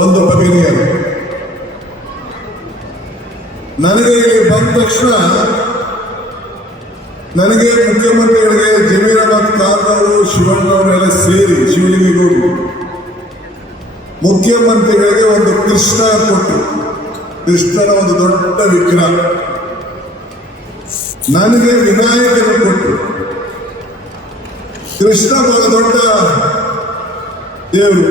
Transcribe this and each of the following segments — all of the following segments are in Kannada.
ಒಂದು ಬಗೆನಿಯರು. ನನಗೆ ಇಲ್ಲಿ ಬಂದ ತಕ್ಷಣ ನನಗೆ ಮುಖ್ಯಮಂತ್ರಿಗಳಿಗೆ ಜಮೀರ್ ಅಹಮದ್ ಖಾನ್ ಅವರು ಶಿವಣ್ಣವರೆಲ್ಲ ಸೇರಿ ಶಿವಲಿಂಗಿಗೂ ಮುಖ್ಯಮಂತ್ರಿಗಳಿಗೆ ಒಂದು ಕೃಷ್ಣ ಕೊಟ್ಟು, ಕೃಷ್ಣನ ಒಂದು ದೊಡ್ಡ ವಿಗ್ರಹ, ನನಗೆ ವಿನಾಯಕನ ಕೊಟ್ಟು. ಕೃಷ್ಣ ಬಹಳ ದೊಡ್ಡ ದೇವರು,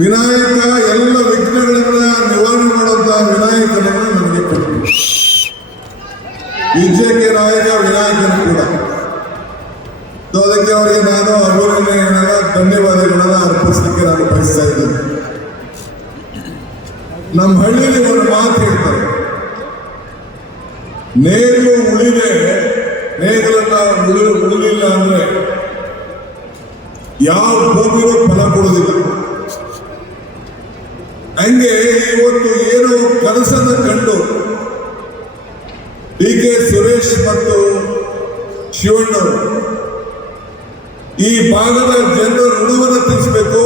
ವಿನಾಯಕ ಎಲ್ಲ ವಿಘ್ನಗಳನ್ನ ನಿವಾರಣೆ ಮಾಡುವಂತಹ ವಿನಾಯಕನನ್ನು ನನಗೆ ಕೊಟ್ಟು. ವಿದ್ಯೆಗೆ ನಾಯಕ ವಿನಾಯಕನ ಕೂಡ. ಅದಕ್ಕೆ ಅವರಿಗೆ ನಾನು ಅಭಿನಂದನೆಗಳನ್ನ ಧನ್ಯವಾದಗಳನ್ನ ಅರ್ಪಿಸಲಿಕ್ಕೆ ನಾನು ಬಯಸ್ತಾ ಇದ್ದೇನೆ. ನಮ್ಮ ಹಳ್ಳಿಯಲ್ಲಿ ಒಂದು ಮಾತು ಹೇಳ್ತಾರೆ, ನೇಗಿಲು ಉಳಿದೆ, ನೇಗಿಲನ್ನ ಉಳಿಲಿಲ್ಲ ಅಂದ್ರೆ ಯಾವ ಭೂಮಿಗೂ ಫಲ ಕೊಡುವುದಿಲ್ಲ. ಹಂಗೆ ಇವತ್ತು ಏನು ಕನಸನ್ನು ಕಂಡು ಡಿ ಕೆ ಸುರೇಶ್ ಮತ್ತು ಶಿವಣ್ಣವರು ಈ ಭಾಗದ ಜನರ ಋಣವನ್ನು ತೀರಿಸಬೇಕು,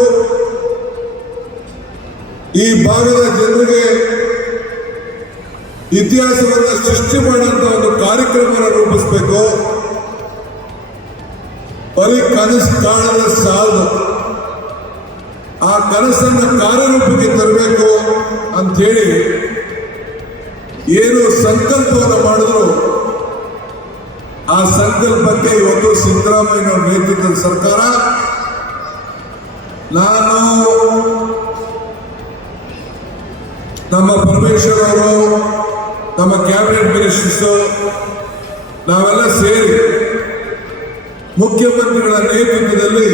ಈ ಭಾಗದ ಜನರಿಗೆ ಇತಿಹಾಸವನ್ನು ಸೃಷ್ಟಿ ಮಾಡುವಂತ ಒಂದು ಕಾರ್ಯಕ್ರಮವನ್ನು ರೂಪಿಸಬೇಕು. ಬರೀ ಕನಸು ಕಾಣದ ಸಾಲದು, ಆ ಕನಸನ್ನು ಕಾರ್ಯರೂಪಕ್ಕೆ ತರಬೇಕು ಅಂಥೇಳಿ ಏನು ಸಂಕಲ್ಪವನ್ನು ಮಾಡಿದ್ರು, ಆ ಸಂಕಲ್ಪಕ್ಕೆ ಇವತ್ತು ಸಿದ್ದರಾಮಯ್ಯ ನೇತೃತ್ವದ ಸರ್ಕಾರ, ನಾನು ನಮ್ಮ ಪರಮೇಶ್ವರ್ ಅವರು, ನಮ್ಮ ಕ್ಯಾಬಿನೆಟ್ ಮಿನಿಸ್ಟರ್ಸ್ ನಾವೆಲ್ಲ ಸೇರಿ ಮುಖ್ಯಮಂತ್ರಿಗಳ ನೇತೃತ್ವದಲ್ಲಿ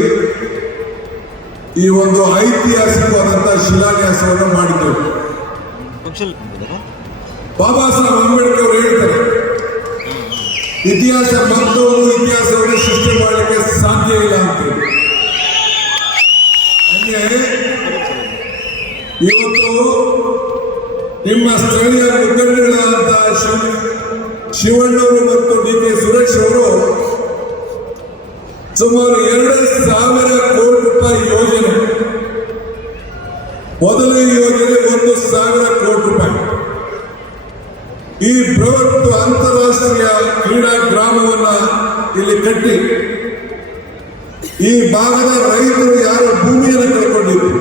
ಈ ಒಂದು ಐತಿಹಾಸಿಕವಾದಂತಹ ಶಿಲಾನ್ಯಾಸವನ್ನು ಮಾಡಿದ್ದೇವೆ. ಬಾಬಾ ಸಾಹೇಬ್ ಅಂಬೇಡ್ಕರ್ ಅವರು ಹೇಳ್ತಾರೆ, ಇತಿಹಾಸ ಮತ್ತೊಂದು ಇತಿಹಾಸವನ್ನು ಸೃಷ್ಟಿ ಮಾಡಲಿಕ್ಕೆ ಸಾಧ್ಯ ಇಲ್ಲ ಅಂತೇಳಿ. ಹಂಗೆ ಇವತ್ತು ನಿಮ್ಮ ಸ್ಥಳೀಯ ಮುಖಂಡಗಳಾದಂತಹ ಶಿವಣ್ಣವರು ಮತ್ತು ಡಿ ಕೆ ಸುರೇಶ್ ಅವರು ಸುಮಾರು 2,000 ಕೋಟಿ ರೂಪಾಯಿ ಯೋಜನೆ, ಮೊದಲನೇ ಯೋಜನೆ 1,000 ಕೋಟಿ ರೂಪಾಯಿ, ಈ ಬೃಹತ್ ಅಂತಾರಾಷ್ಟ್ರೀಯ ಕ್ರೀಡಾ ಗ್ರಾಮವನ್ನ ಇಲ್ಲಿ ಕಟ್ಟಿ ಈ ಭಾಗದ ರೈತರು ಯಾರು ಭೂಮಿಯನ್ನು ಕಳ್ಕೊಂಡಿದ್ರು,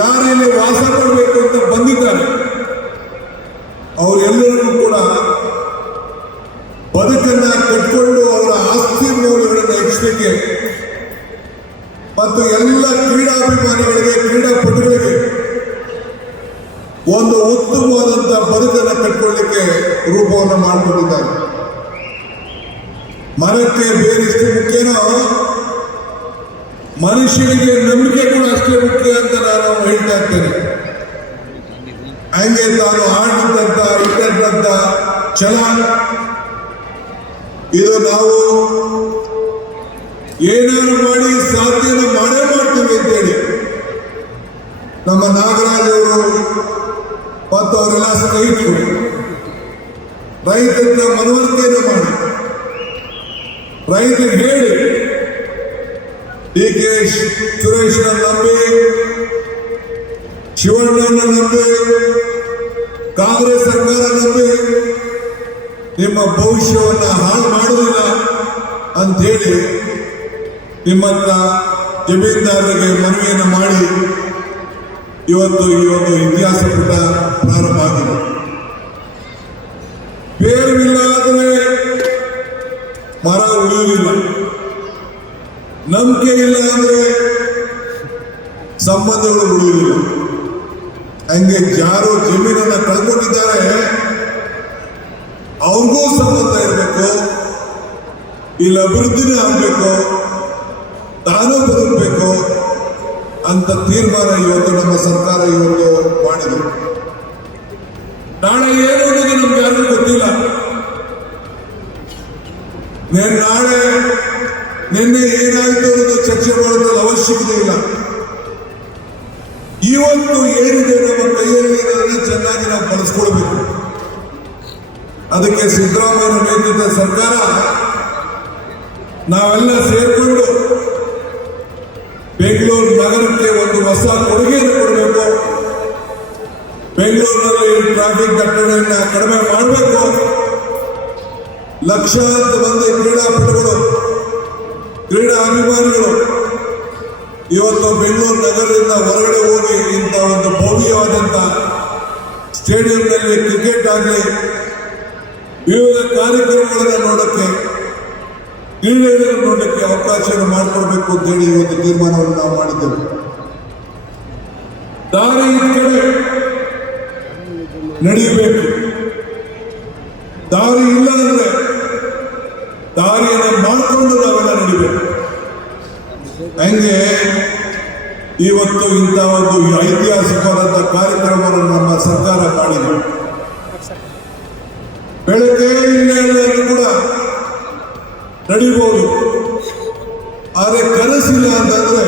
ಯಾರು ಇಲ್ಲಿ ವಾಸ ಮಾಡಬೇಕು ಅಂತ ಬಂದಿದ್ದಾರೆ, ಅವರೆಲ್ಲರಿಗೂ ಕೂಡ ಬದುಕನ್ನ ಕಟ್ಕೊಂಡು ಅವರ ಆಸ್ತಿ ಮೌಲ್ಯಗಳನ್ನು ಹೆಚ್ಚಲಿಕ್ಕೆ ಮತ್ತು ಎಲ್ಲ ಕ್ರೀಡಾಭಿಮಾನಿಗಳಿಗೆ, ಕ್ರೀಡಾಪಟುಗಳಿಗೆ ಒಂದು ಉತ್ತಮವಾದಂತಹ ಬದುಕನ್ನು ಕಟ್ಕೊಳ್ಳಿಕ್ಕೆ ರೂಪವನ್ನು ಮಾಡಿಕೊಂಡಿದ್ದಾರೆ. ಮರಕ್ಕೆ ಬೇರೆಷ್ಟು ಮುಖ್ಯನೋ ಮನುಷ್ಯನಿಗೆ ನಂಬಿಕೆ ಕೂಡ ಅಷ್ಟೇ ಮುಖ್ಯ ಅಂತ ನಾನು ಹೇಳ್ತಾ ಇರ್ತೇನೆ. ಹಂಗೆ ತಾನು ಆಡಿದಂತ ಇಟ್ಟಂತ ಛಲ, ಇದು ನಾವು ಏನಾದ್ರು ಮಾಡಿ ಸಾಧ್ಯನ ಮಾಡೇ ಮಾಡ್ತೀವಿ ಅಂತೇಳಿ ನಮ್ಮ ನಾಗರಾಜ್ ಅವರು ಮತ್ತು ಅವರೆಲ್ಲ ಸ್ನೇಹಿತರು ರೈತರ ಮನವರಿಕೆಯನ್ನು ಮಾಡಿ ರೈತರಿಗೆ ಹೇಳಿ, ಡಿ ಕೆ ಸುರೇಶ್ನ ನಂಬಿ, ಶಿವಣ್ಣನ ನಂಬಿ, ಕಾಂಗ್ರೆಸ್ ಸರ್ಕಾರ ನಂಬಿ ನಿಮ್ಮ ಭವಿಷ್ಯವನ್ನು ಹಾಳು ಮಾಡುವುದಿಲ್ಲ ಅಂಥೇಳಿ ನಿಮ್ಮನ್ನ ಜಮೀನ್ದಾರರಿಗೆ ಮನವಿಯನ್ನು ಮಾಡಿ ಇವತ್ತು ಈ ಒಂದು ಇತಿಹಾಸ ಪುಟ ಪ್ರಾರಂಭ ಆಗಿದೆ. ಬೇರಿಲ್ಲ ಆದರೆ ಮರ ಉಳಿಯುವುದಿಲ್ಲ, ನಂಬಿಕೆ ಇಲ್ಲ ಅಂದ್ರೆ ಸಂಬಂಧಗಳು ಉಳಿಯುವುದಿಲ್ಲ. ಹಂಗೆ ಯಾರು ಜಮೀನನ್ನ ಕಳ್ಕೊಂಡಿದ್ದಾರೆ ಅವ್ರಿಗೂ ಸಂಬಂಧ ಇರಬೇಕು, ಇಲ್ಲಿ ಅಭಿವೃದ್ಧಿನೇ ಆಗಬೇಕು, ತಾನೂ ಬದುಕಬೇಕು ಅಂತ ತೀರ್ಮಾನ ಇವತ್ತು ನಮ್ಮ ಸರ್ಕಾರ ಇವತ್ತು ಮಾಡಿದೆ. ನಾಳೆ ಏನು ಅನ್ನೋದು ನಮ್ಗೆ ಯಾರಿಗೂ ಗೊತ್ತಿಲ್ಲ. ನಾಳೆ ನಿನ್ನೆ ಏನಾಯಿತು ಅನ್ನೋದು ಚರ್ಚೆ ಮಾಡೋದ್ರಲ್ಲಿ ಅವಶ್ಯಕತೆ ಇಲ್ಲ. ಇವತ್ತು ಏನಿದೆ ನಮ್ಮ ಕೈಯಲ್ಲಿ ಇರೋದನ್ನ ಚೆನ್ನಾಗಿ ನಾವು ಬಳಸ್ಕೊಳ್ಬೇಕು. ಅದಕ್ಕೆ ಸಿದ್ದರಾಮಯ್ಯ ನೇತೃತ್ವದ ಸರ್ಕಾರ ನಾವೆಲ್ಲ ಸೇರ್ಕೊಂಡು ಬೆಂಗಳೂರು ನಗರಕ್ಕೆ ಒಂದು ಹೊಸ ಕೊಡುಗೆಯನ್ನು ಕೊಡಬೇಕು. ಬೆಂಗಳೂರಿನಲ್ಲಿ ಟ್ರಾಫಿಕ್ ದಟ್ಟಣೆಯನ್ನು ಕಡಿಮೆ ಮಾಡಬೇಕು. ಲಕ್ಷಾಂತರ ಮಂದಿ ಕ್ರೀಡಾಪಟುಗಳು, ಕ್ರೀಡಾ ಅಭಿಮಾನಿಗಳು ಇವತ್ತು ಬೆಂಗಳೂರು ನಗರದಿಂದ ಹೊರಗಡೆ ಹೋಗಿ ಇಂಥ ಒಂದು ಭವ್ಯವಾದಂಥ ಸ್ಟೇಡಿಯಂನಲ್ಲಿ ಕ್ರಿಕೆಟ್ ಆಗಲಿ ವಿವಿಧ ಕಾರ್ಯಕ್ರಮಗಳನ್ನು ನೋಡೋಕ್ಕೆ, ಕ್ರೀಡೆಗಳನ್ನು ನೋಡಲಿಕ್ಕೆ ಅವಕಾಶವನ್ನು ಮಾಡಿಕೊಡ್ಬೇಕು ಅಂತ ಹೇಳಿ ಇವತ್ತು ತೀರ್ಮಾನವನ್ನು ನಾವು ಮಾಡಿದ್ದೇವೆ. ದಾರಿ ಈ ಕಡೆ ನಡೆಯಬೇಕು. ದಾರಿ ಇಲ್ಲ ಅಂದ್ರೆ ದಾರಿಯನ್ನು ಮಾಡಿಕೊಂಡು ನಾವೆಲ್ಲ ನಡಿಬೇಕು. ಹಂಗೆ ಇವತ್ತು ಇಂಥ ಒಂದು ಐತಿಹಾಸಿಕವಾದಂಥ ಕಾರ್ಯಕ್ರಮವನ್ನು ನಮ್ಮ ಸರ್ಕಾರ ಮಾಡಿದೆ. ಬೆಳಗ್ಗೆ ಎಲ್ಲರೂ ಕೂಡ ನಡೀಬಹುದು, ಆದರೆ ಕನಸಿಲ್ಲ ಅಂತಂದ್ರೆ